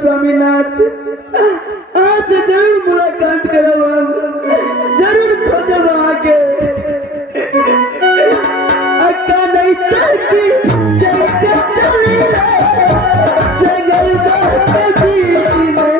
स्वामीनाथ आज जरूर मुलाकात करब जरूर खोजब आके अक्का नहीं तकी जैसे चली जंगल के बीच में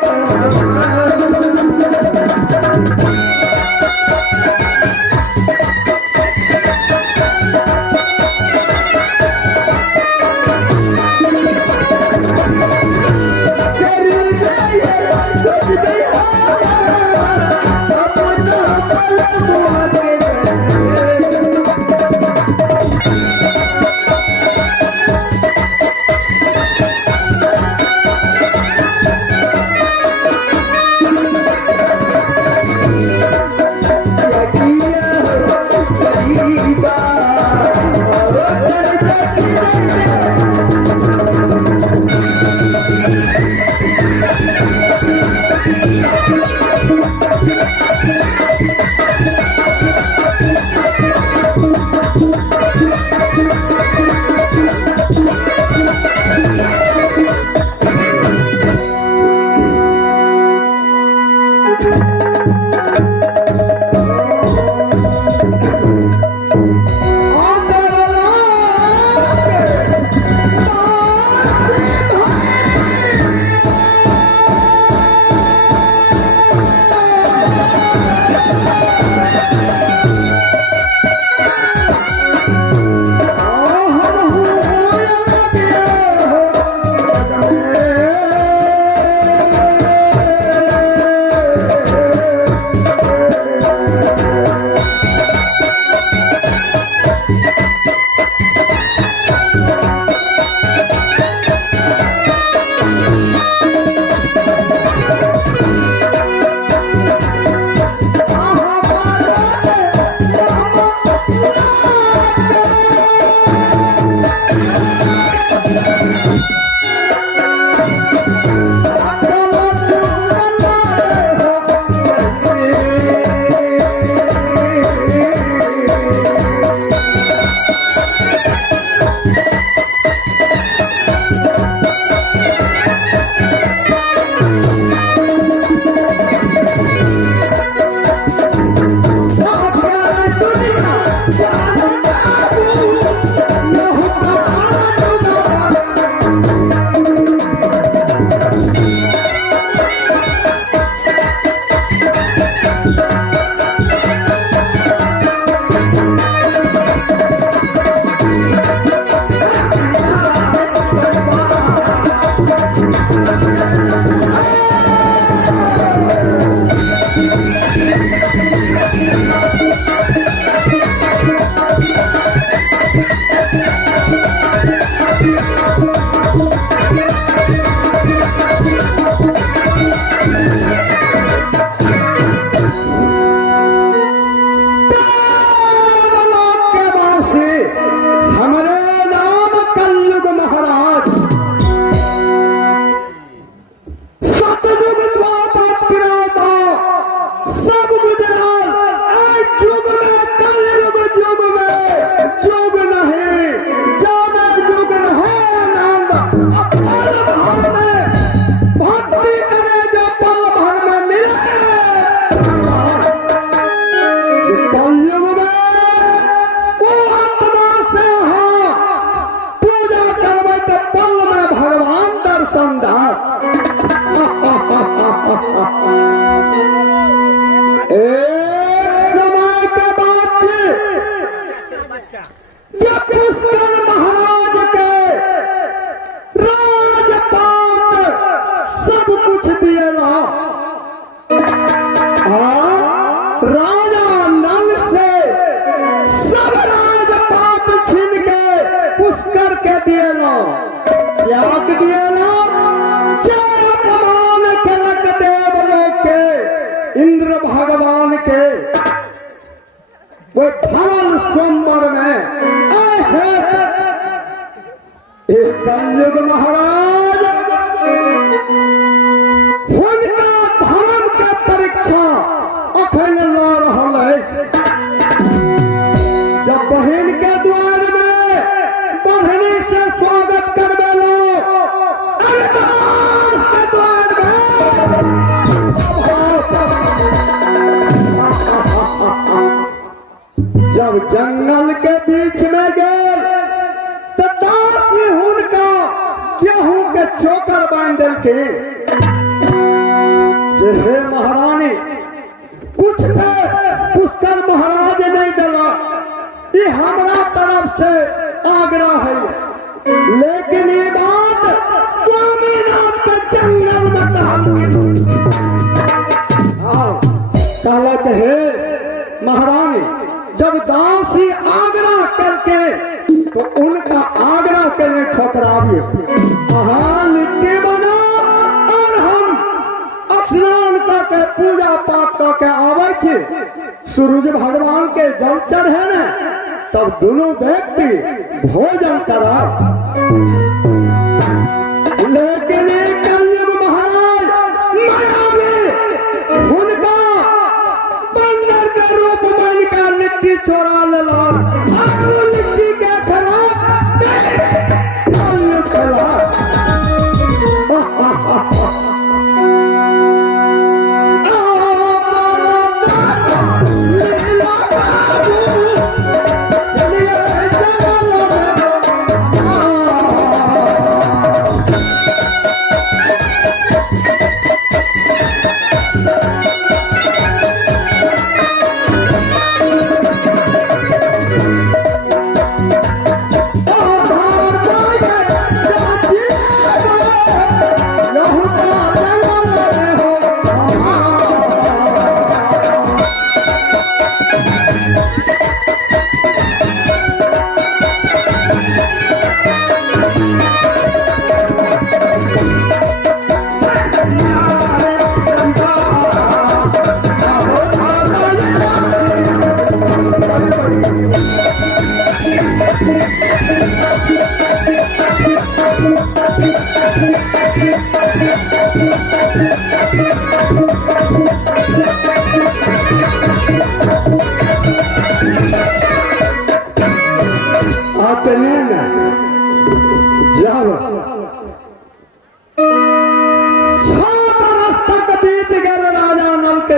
राजा नल से सब राजपाट छीन के पुष्कर के दिएला याद दिएला जय अपमान केलक देवलोक के इंद्र भगवान के वो भरल सोमवार में आए हैं एक कलयुग महाराज उनका धर्म के परीक्षा अखन ला रहल है। जब बहन के द्वार में बढ़नी से स्वागत करवे लो, अरदास के द्वार जब जंगल के बीच में गए तो दासी हुनका गेहूं के चोकर बांध के हे महारानी कुछ दे पुष्कर महाराज नहीं दिला, ये हमारा तरफ से आग्रह है। लेकिन ये बात स्वामीनाथ के जंगल में कहलत है महारानी, जब दासी आग्रह करके तो उनका आग्रह करने ठुकरावी लिट्टी बना और हम स्नान करके पूजा पाठ करके आवे छे, सूरज भगवान के जल चढ़े ने तब दोनों व्यक्ति भोजन करा। लेकिन कलयुग महाराज मायावी उनका बंदर के रूप में का लिट्टी चोरा लेला और वो लिट्टी के खिलाफ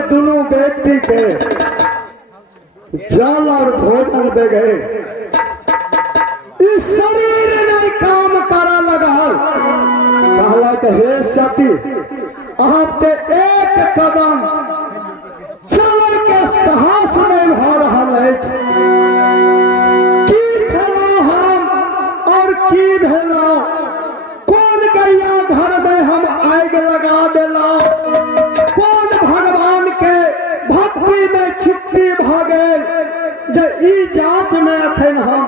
दोनों व्यक्ति के जल और भोजन दे गए, इस शरीर ने काम करा लगा। कहला कि हे सती आपके एक कदम चल के साहस में भ रहा है की छलो हम और की भेलो, कौन गैया घर में हम आग लगा देला, कौन भगवान के भक्ति में छुट्टी भागे जे ई जांच में अखन हम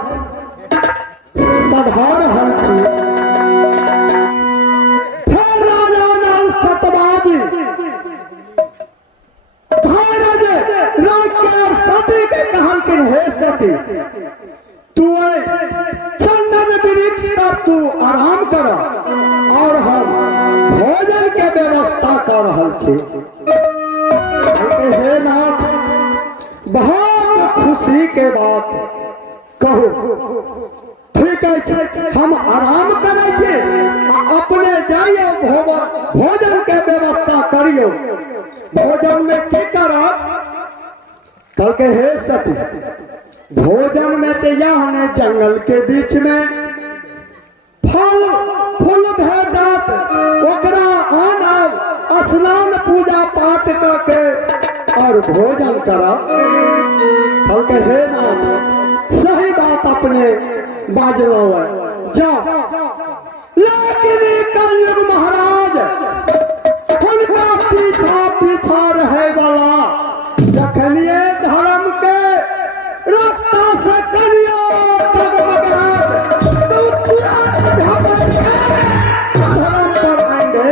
सधार हम छी। फिर राजा नाम सतबाजी धीरज राज सती के कहल कि हे सती तू चंदन वृक्ष पर तू आराम कर और हम भोजन के व्यवस्था कर रहा छी। हे नाथ बहुत खुशी के बात कहो, ठीक है हम आराम करे छे, अपने जाइयो भोजन के व्यवस्था करियो। भोजन में की करा? कल के हे सती भोजन में तो यह ने जंगल के बीच में फल फूल भेटत, ओकरा आनब स्नान पूजा पाठ करके और भोजन करा। कल के हे नाथ सही बात अपने बाजलो है, जाओ। लेकिन कलयुग महाराज उनका पीछा पीछा रहे वाला जखनिए धर्म के रास्ता से करियो तो तुरंत धर्म पर आएंगे।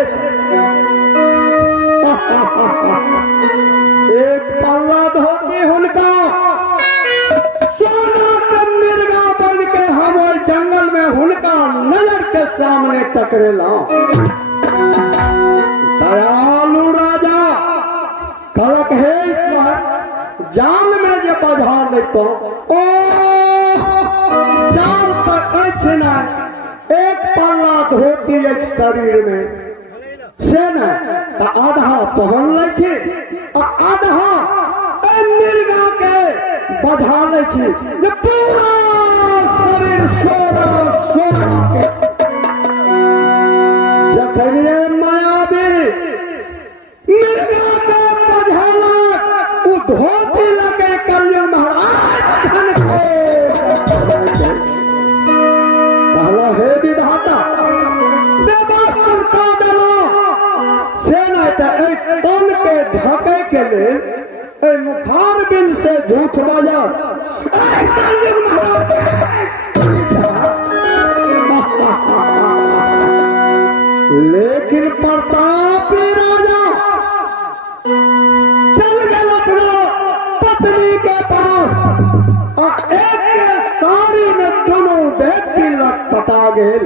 एक पल्ला धोती उनका सोना का मिर्गा बन के हम जंगल में उनका नजर के सामने टकरेला। दयालु राजा कलक है ईश्वर जाल में जो बधा लेतो ओ जाल पर अच्छे ना एक पल्ला धोती एक शरीर में से न आधा पहन ले आधा मिर्गा के बधा ले छी जे पूरा शरीर सोना सोना के जखन ये मायावी मिर्गा के बधालक उ धोती लगे कलियुग महाराज धन को कहला हे विधाता देवास्त्र का देलो से नहीं तो एक तन के ढके के लेल ए मुखार बिन से झूठ बाजा ए कलियुग महाराज लेकिन प्रतापी राजा चल गए अपना पत्नी के पास और एक के साड़ी में दोनों व्यक्ति लटपटा गए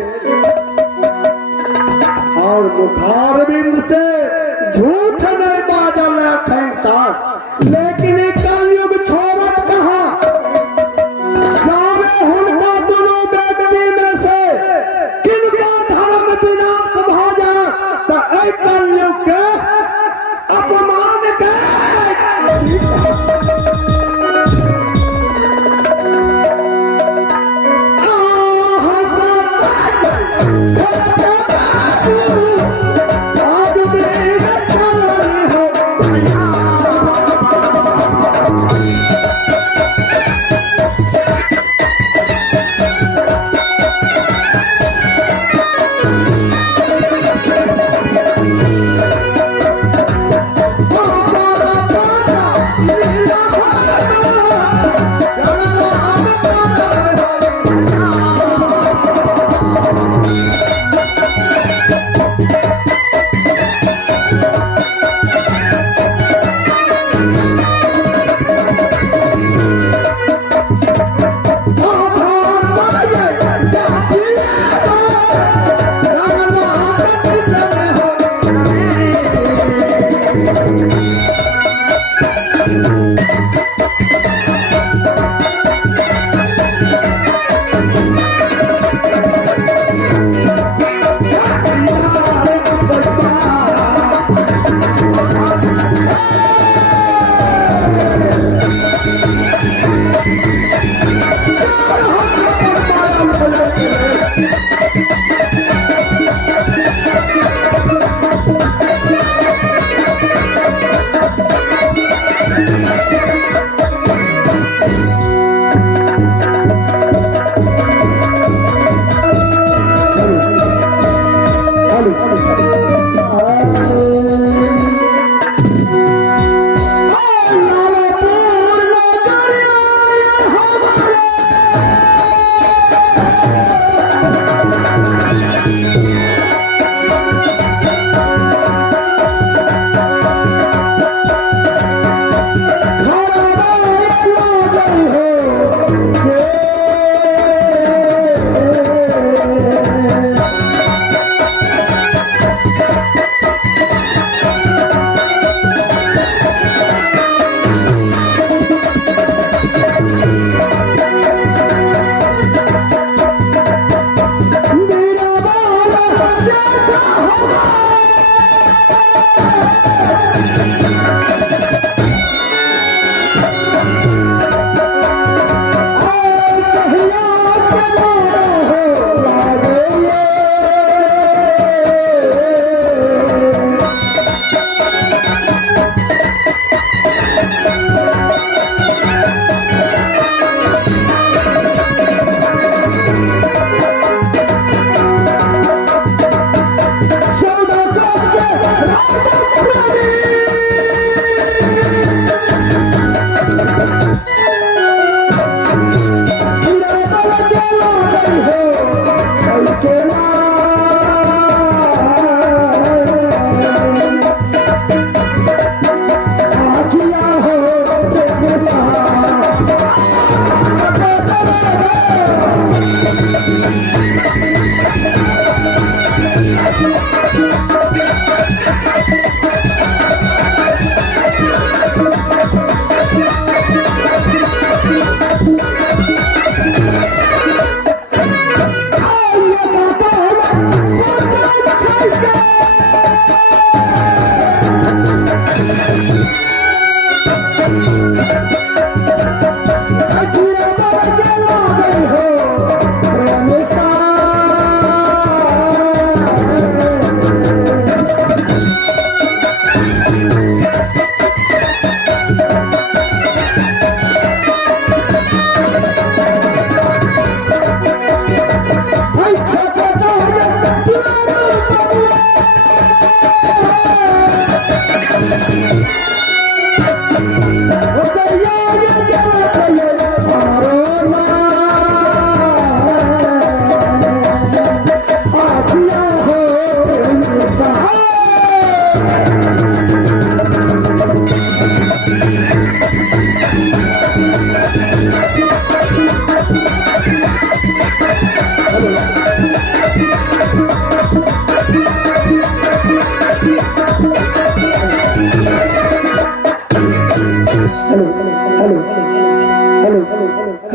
और मुखारबिंद से झूठ नहीं बाजल तक लेकिन कलयुग छोड़त कहा जावे हुनका दोनों व्यक्ति में से किनका धर्म विनाश भ जाए तो ऐ कलयुग के अपमान के आज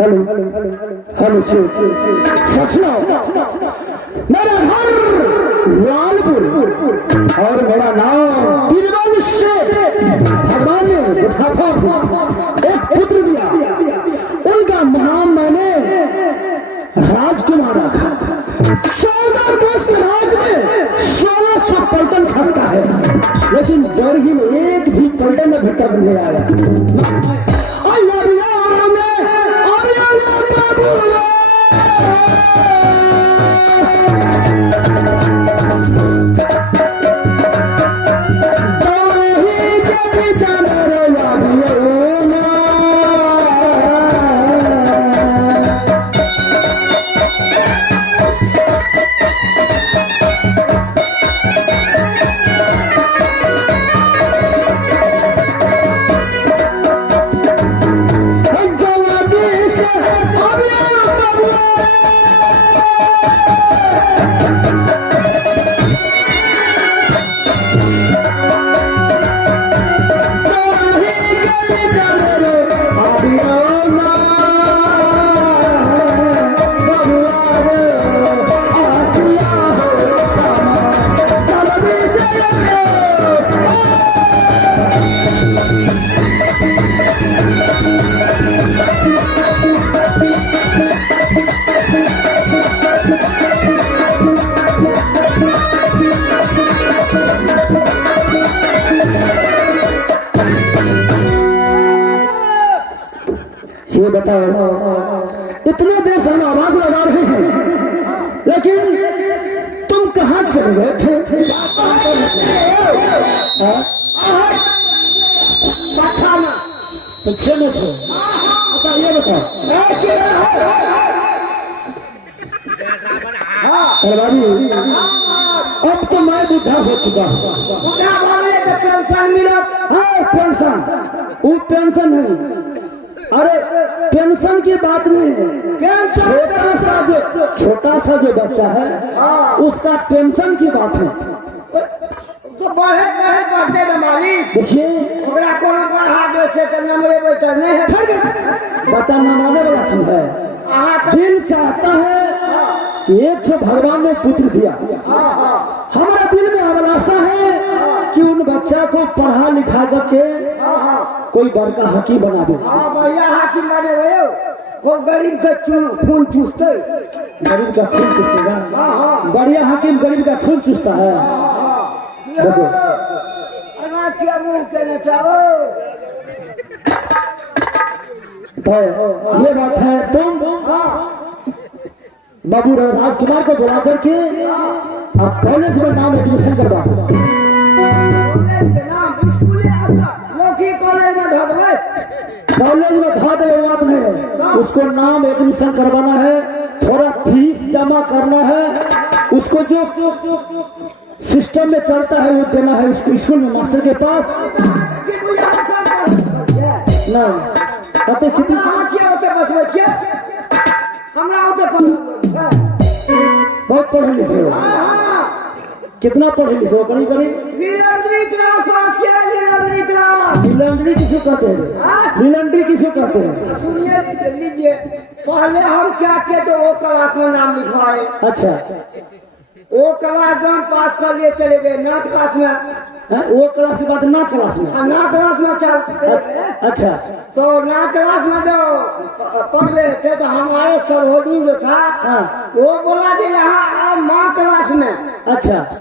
हेलो हेलो सचना मेरा घर लालपुर और मेरा नाम बीरबल शेख। भगवान ने एक पुत्र दिया, उनका नाम मैंने राजकुमार रखा। 14 वर्ष के राज में 1600 पलटन खटका है, लेकिन दरही में एक भी पलटन में भीतर नहीं आया। ये बताओ, इतने देर से हम आवाज लगा रहे हैं, लेकिन तुम कहाँ चले गए थे? तो खेले थे। अच्छा ये बताओ, अब तो मैं बुढ़ा हो चुका हूँ। पेंशन मिला? हाँ पेंशन, वो पेंशन है। अरे पेंशन की बात नहीं है, छोटा सा जो बच्चा है उसका टेंशन की बात है। तो बढ़े बढ़े बढ़ते न मालिक। देखिए ओकरा कोनो बढ़ा दे से त नंबरे बैठा नहीं है। बच्चा नमाने वाला चीज है। दिल चाहता है कि एक जो भगवान ने पुत्र दिया, हमारा दिल में अभिलाषा है कि उन बच्चा को पढ़ा लिखा करके कोई बड़का हकीम बना दे। बढ़िया हकीम बने भयो, वो गरीब का खून चूसते। गरीब का खून चूसेगा? बढ़िया हकीम गरीब का खून चूसता है। देखो क्या मुंह कहना चाहो, ये बात है। तुम बाबू राजकुमार को बुला करके आप कॉलेज में नाम एडमिशन करवा दो। कॉलेज में धो देवे, कॉलेज में धो देवे बात नहीं है, उसको नाम एडमिशन करवाना है, थोड़ा फीस जमा करना है, उसको जो सिस्टम में चलता है वो देना है स्कूल में मास्टर के पास। ना कहते कितनी क्या होते बस में क्या हमरा होते बहुत पढ़े लिखे हो। कितना पढ़े लिखे हो? करीब करीब लीलांद्री क्लास पास किया। लीलांद्री क्लास, लीलांद्री किसे कहते हैं? लीलांद्री किसे कहते हैं? सुनिए लीजिए, पहले हम क्या किए तो वो क्लास में नाम लिखवाए। अच्छा, वो क्लास में पास कर लिए चले गए ना क्लास में। वो क्लास के बाद ना क्लास में? ना क्लास में चल। अच्छा, तो ना क्लास में जो पढ़ रहे थे तो हमारे सरहोदी जो था वो बोला कि यहाँ माँ क्लास में। अच्छा।